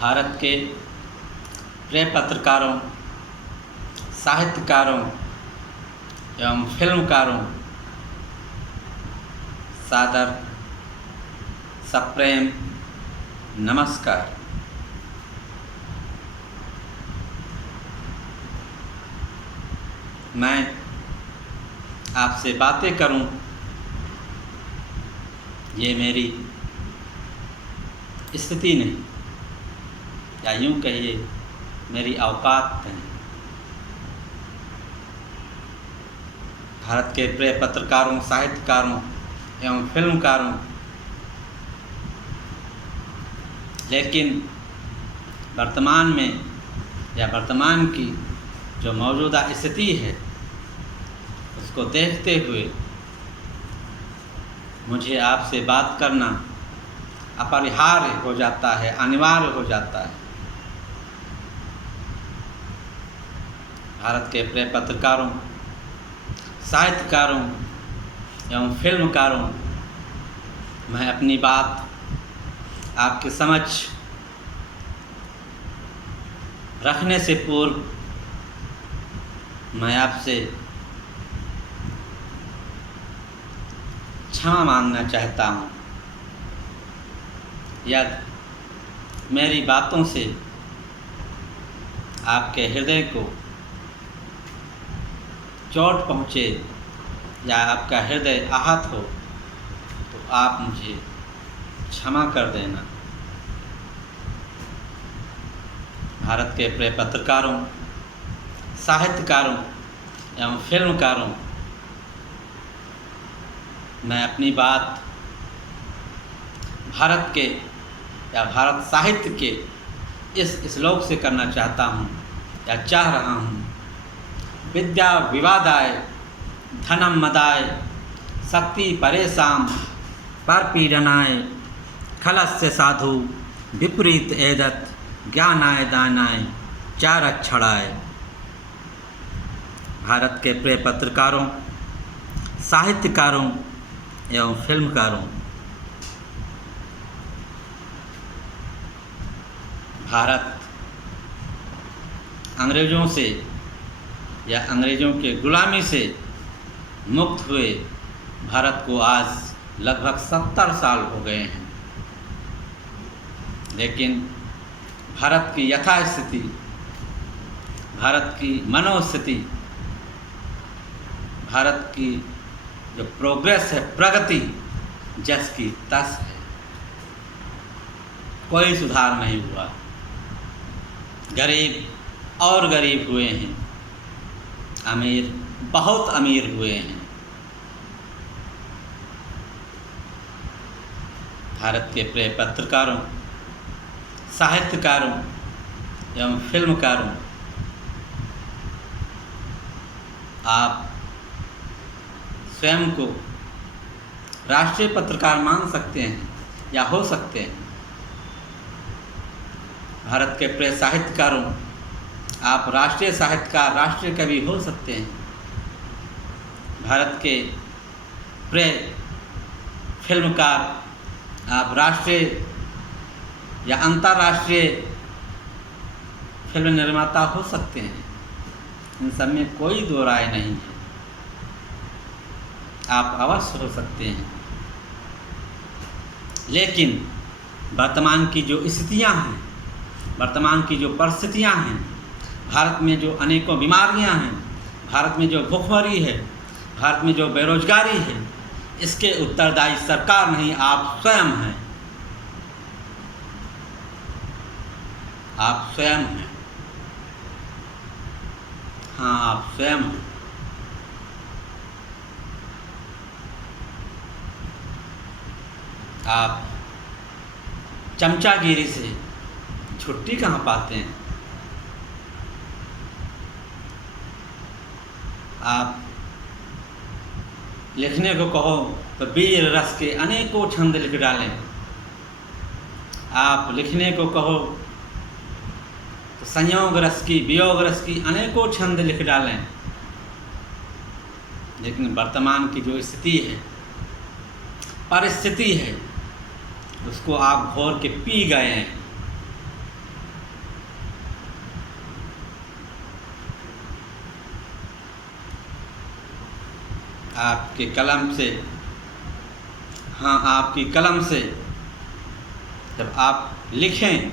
भारत के प्रिय पत्रकारों, साहित्यकारों एवं फिल्मकारों सादर सप्रेम नमस्कार। मैं आपसे बातें करूं, ये मेरी स्थिति नहीं, या यूँ कहिए मेरी औकात नहीं। भारत के प्रिय पत्रकारों, साहित्यकारों एवं फिल्मकारों, लेकिन वर्तमान में या वर्तमान की जो मौजूदा स्थिति है उसको देखते हुए मुझे आपसे बात करना अपरिहार्य हो जाता है, अनिवार्य हो जाता है। भारत के प्रिय पत्रकारों, साहित्यकारों एवं फिल्मकारों, मैं अपनी बात आपके समक्ष रखने से पूर्व मैं आपसे क्षमा मांगना चाहता हूँ। यदि मेरी बातों से आपके हृदय को चोट पहुँचे या आपका हृदय आहत हो तो आप मुझे क्षमा कर देना। भारत के प्रिय पत्रकारों, साहित्यकारों एवं फिल्मकारों, मैं अपनी बात भारत के या भारत साहित्य के इस श्लोक से करना चाहता हूँ या चाह रहा हूँ। विद्या विवादाय धनम मदाय शक्ति परेशान परपीडनाय खलस्य साधु विपरीत एदत ज्ञानाय दानाय चारक्षणाय। भारत के प्रिय पत्रकारों, साहित्यकारों एवं फिल्मकारों, भारत अंग्रेज़ों से या अंग्रेज़ों के गुलामी से मुक्त हुए भारत को आज लगभग 70 साल हो गए हैं, लेकिन भारत की यथास्थिति, भारत की मनोस्थिति, भारत की जो प्रोग्रेस है, प्रगति जस की तस है। कोई सुधार नहीं हुआ। गरीब और गरीब हुए हैं, अमीर बहुत अमीर हुए हैं। भारत के प्रिय पत्रकारों, साहित्यकारों एवं फिल्मकारों, आप स्वयं को राष्ट्रीय पत्रकार मान सकते हैं या हो सकते हैं। भारत के प्रिय साहित्यकारों, आप राष्ट्रीय साहित्यकार, राष्ट्रीय कवि हो सकते हैं। भारत के प्रिय फिल्मकार, आप राष्ट्रीय या अंतर्राष्ट्रीय फिल्म निर्माता हो सकते हैं। इन सब में कोई दो राय नहीं है। आप अवश्य हो सकते हैं, लेकिन वर्तमान की जो स्थितियां हैं, वर्तमान की जो परिस्थितियां हैं, भारत में जो अनेकों बीमारियां हैं, भारत में जो भूखमरी है, भारत में जो बेरोजगारी है, इसके उत्तरदायी सरकार नहीं, आप स्वयं हैं। आप स्वयं हैं। हाँ, आप स्वयं हैं। आप चमचागिरी से छुट्टी कहाँ पाते हैं? आप लिखने को कहो तो वीर रस के अनेकों छंद लिख डालें। आप लिखने को कहो तो संयोग रस की, वियोग रस की अनेकों छंद लिख डालें। लेकिन वर्तमान की जो स्थिति है, परिस्थिति है, उसको आप घोर के पी गए हैं। आपके कलम से, हाँ आपकी कलम से जब आप लिखें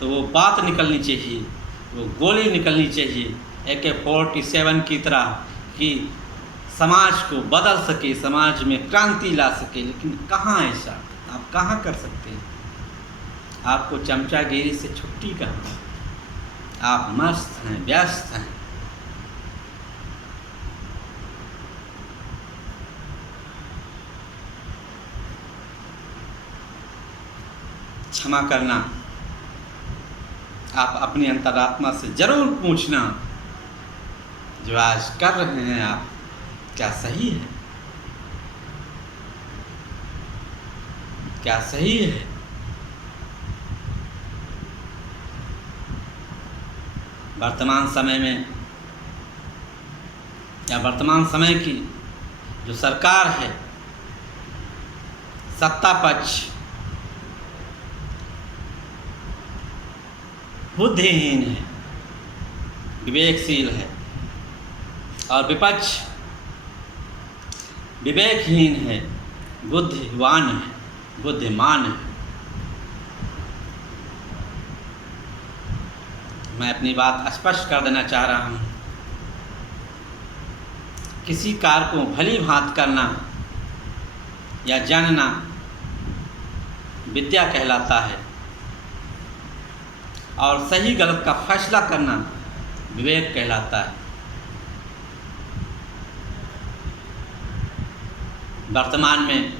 तो वो बात निकलनी चाहिए, वो गोली निकलनी चाहिए AK-47 की तरह, कि समाज को बदल सके, समाज में क्रांति ला सके। लेकिन कहाँ ऐसा, आप कहाँ कर सकते हैं? आपको चमचागिरी से छुट्टी कहाँ? आप मस्त हैं, व्यस्त हैं। क्षमा करना, आप अपनी अंतरात्मा से जरूर पूछना, जो आज कर रहे हैं आप क्या सही है? क्या सही है? वर्तमान समय में या वर्तमान समय की जो सरकार है, सत्ता पक्ष बुद्धिहीन है, विवेकशील है, और विपक्ष विवेकहीन है, बुद्धिवान है, बुद्धिमान है। मैं अपनी बात स्पष्ट कर देना चाह रहा हूँ। किसी कार्य को भली भांति करना या जानना विद्या कहलाता है, और सही गलत का फैसला करना विवेक कहलाता है। वर्तमान में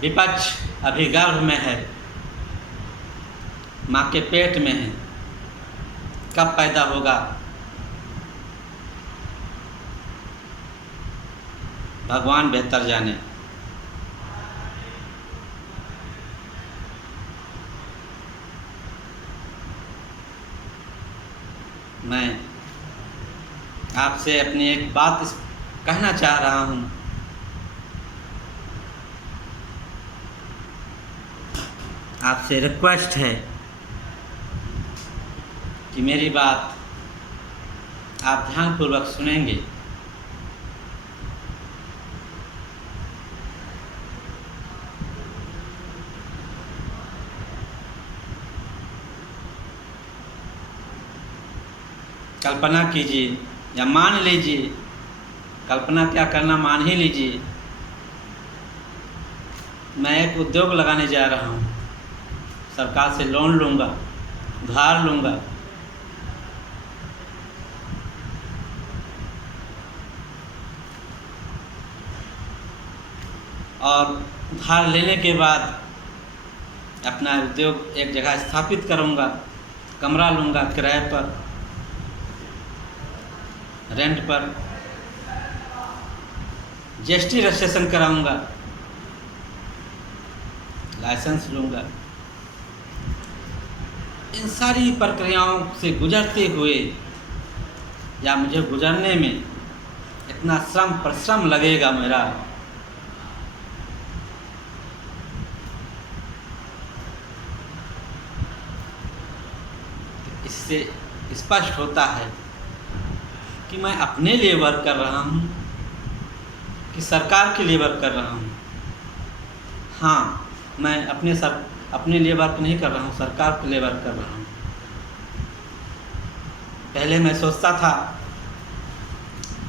विपक्ष अभी गर्भ में है, माँ के पेट में है, कब पैदा होगा भगवान बेहतर जाने। मैं आपसे अपनी एक बात कहना चाह रहा हूँ। आपसे रिक्वेस्ट है कि मेरी बात आप ध्यानपूर्वक सुनेंगे। कल्पना कीजिए या मान लीजिए, कल्पना क्या करना, मान ही लीजिए, मैं एक उद्योग लगाने जा रहा हूँ, सरकार से लोन लूँगा, उधार लूँगा, और उधार लेने के बाद अपना उद्योग एक जगह स्थापित करूँगा, कमरा लूँगा किराए पर, रेंट पर, GST रजिस्ट्रेशन कराऊँगा, लाइसेंस लूँगा। इन सारी प्रक्रियाओं से गुजरते हुए या मुझे गुजरने में इतना परिश्रम लगेगा मेरा, इससे स्पष्ट होता है कि मैं अपने लिए वर्क कर रहा हूँ कि सरकार के लिए वर्क कर रहा हूँ। हाँ, मैं अपने लिए वर्क नहीं कर रहा हूँ, सरकार के लिए वर्क कर रहा हूँ। पहले मैं सोचता था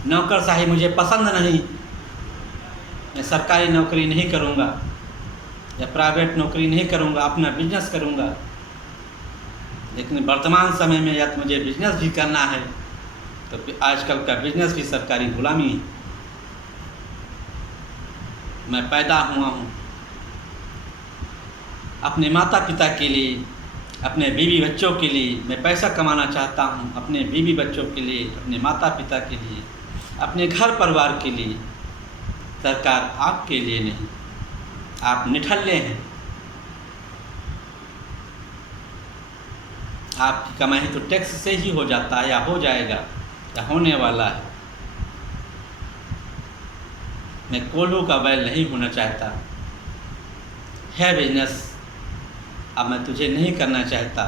नौकरशाही मुझे पसंद नहीं, मैं सरकारी नौकरी नहीं करूँगा या प्राइवेट नौकरी नहीं करूँगा, अपना बिजनेस करूँगा। लेकिन वर्तमान समय में या तो मुझे बिजनेस भी करना है, तो आजकल का बिजनेस भी सरकारी गुलामी है। मैं पैदा हुआ हूँ अपने माता पिता के लिए, अपने बीवी बच्चों के लिए। मैं पैसा कमाना चाहता हूँ अपने बीवी बच्चों के लिए, अपने माता पिता के लिए, अपने घर परिवार के लिए। सरकार आपके लिए नहीं। आप निठल्ले हैं, आपकी कमाई तो टैक्स से ही हो जाता है या हो जाएगा या होने वाला है। मैं कोल्हू का बैल नहीं होना चाहता। है बिजनेस, अब मैं तुझे नहीं करना चाहता।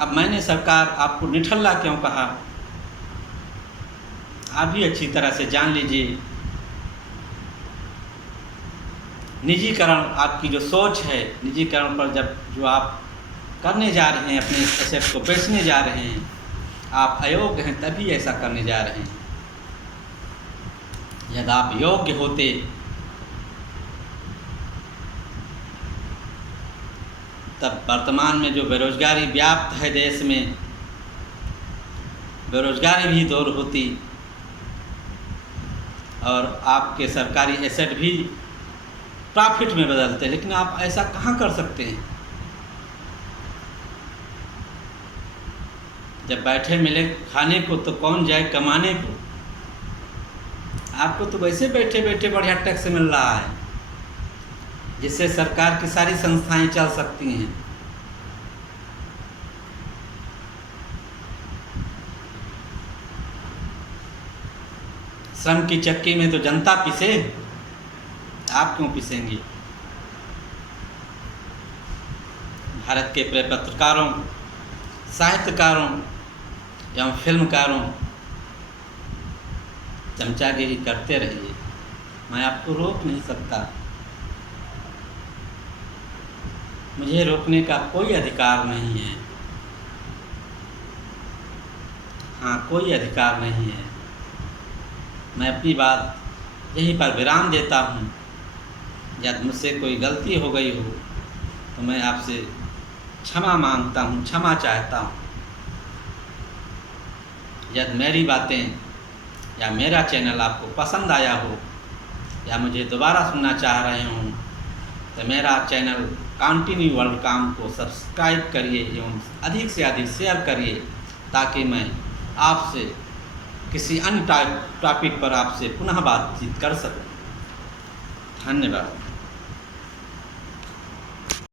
अब मैंने सरकार आपको निठल्ला क्यों कहा, आप भी अच्छी तरह से जान लीजिए। निजीकरण, आपकी जो सोच है निजीकरण पर जब जो आप करने जा रहे हैं, अपने एसेट को बेचने जा रहे हैं, आप अयोग्य हैं तभी ऐसा करने जा रहे हैं। यदि आप योग्य होते तब वर्तमान में जो बेरोजगारी व्याप्त है देश में, बेरोजगारी भी दूर होती और आपके सरकारी एसेट भी प्रॉफिट में बदलते। लेकिन आप ऐसा कहाँ कर सकते हैं? जब बैठे मिले खाने को तो कौन जाए कमाने को। आपको तो वैसे बैठे बैठे बढ़िया टैक्स मिल रहा है, जिससे सरकार की सारी संस्थाएं चल सकती हैं। श्रम की चक्की में तो जनता पिसे, आप क्यों पिसेंगे? भारत के प्रिय पत्रकारों, साहित्यकारों एवं फिल्मकारों, चमचागिरी करते रहिए, मैं आपको रोक नहीं सकता। मुझे रोकने का कोई अधिकार नहीं है। हाँ, कोई अधिकार नहीं है। मैं अपनी बात यहीं पर विराम देता हूँ। यदि मुझसे कोई गलती हो गई हो तो मैं आपसे क्षमा मांगता हूँ, क्षमा चाहता हूँ। यदि मेरी बातें या मेरा चैनल आपको पसंद आया हो या मुझे दोबारा सुनना चाह रहे हों तो मेरा चैनल कंटिन्यू वर्ल्ड काम को सब्सक्राइब करिए एवं अधिक से अधिक शेयर करिए, ताकि मैं आपसे किसी अन्य टॉपिक पर आपसे पुनः बातचीत कर सकूं। धन्यवाद।